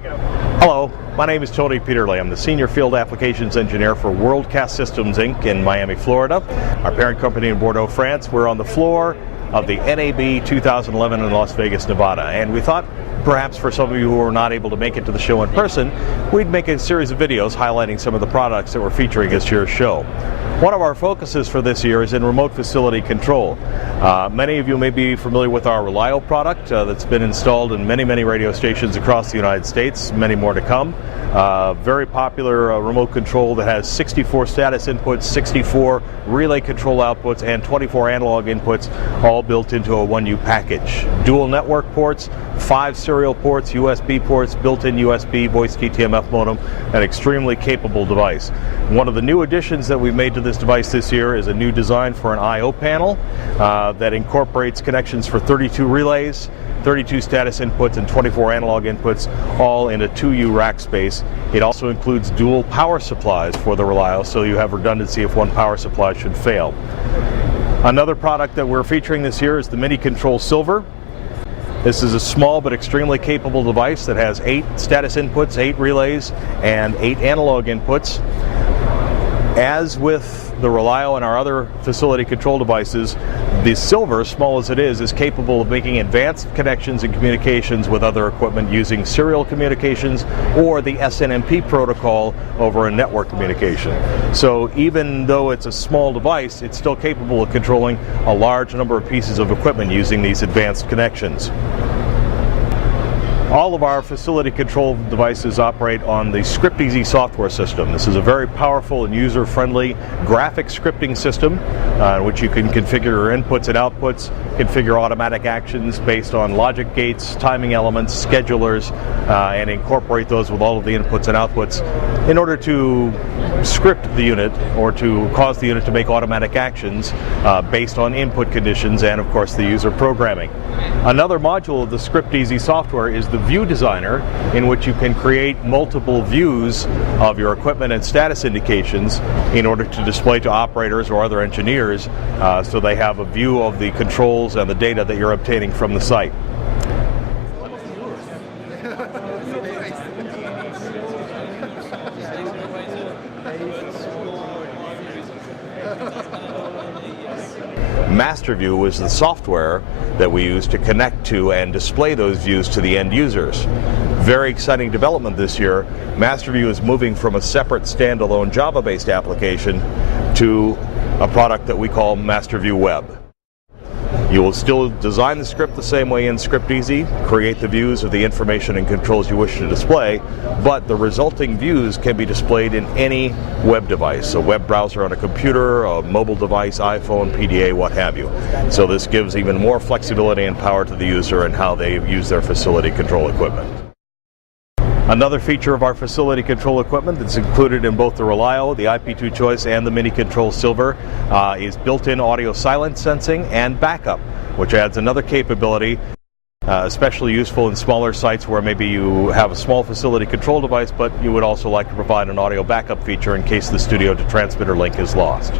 Hello, my name is Tony Peterle. I'm the Senior Field Applications Engineer for Worldcast Systems Inc. in Miami, Florida. Our parent company in Bordeaux, France. We're on the floor of the NAB 2011 in Las Vegas, Nevada. And we thought perhaps for some of you who are not able to make it to the show in person, we'd make a series of videos highlighting some of the products that we're featuring this year's show. One of our focuses for this year is in remote facility control. Many of you may be familiar with our Relio product that's been installed in many radio stations across the United States, many more to come. Very popular remote control that has 64 status inputs, 64 relay control outputs, and 24 analog inputs, all built into a 1U package. Dual network ports, 5 serial ports, USB ports, built-in USB, voice TTMF modem, an extremely capable device. One of the new additions that we've made to this device this year is a new design for an I/O panel that incorporates connections for 32 relays, 32 status inputs, and 24 analog inputs, all in a 2U rack space. It also includes dual power supplies for the Relio, so you have redundancy if one power supply should fail. Another product that we're featuring this year is the Mini Control Silver. This is a small but extremely capable device that has 8 status inputs, 8 relays, and 8 analog inputs. As with the Relio and our other facility control devices, the Silver, small as it is capable of making advanced connections and communications with other equipment using serial communications or the SNMP protocol over a network communication. So even though it's a small device, it's still capable of controlling a large number of pieces of equipment using these advanced connections. All of our facility control devices operate on the ScriptEasy software system. This is a very powerful and user-friendly graphic scripting system in which you can configure your inputs and outputs, configure automatic actions based on logic gates, timing elements, schedulers, and incorporate those with all of the inputs and outputs in order to script the unit or to cause the unit to make automatic actions based on input conditions and, of course, the user programming. Another module of the ScriptEasy software is the View Designer, in which you can create multiple views of your equipment and status indications in order to display to operators or other engineers so they have a view of the controls and the data that you're obtaining from the site. MasterView is the software that we use to connect to and display those views to the end users. Very exciting development this year. MasterView is moving from a separate standalone Java-based application to a product that we call MasterView Web. You will still design the script the same way in ScriptEasy, create the views of the information and controls you wish to display, but the resulting views can be displayed in any web device, a web browser on a computer, a mobile device, iPhone, PDA, what have you. So this gives even more flexibility and power to the user in how they use their facility control equipment. Another feature of our facility control equipment that's included in both the Relio, the IP2 Choice, and the Mini Control Silver is built-in audio silence sensing and backup, which adds another capability, especially useful in smaller sites where maybe you have a small facility control device, but you would also like to provide an audio backup feature in case the studio to transmitter link is lost.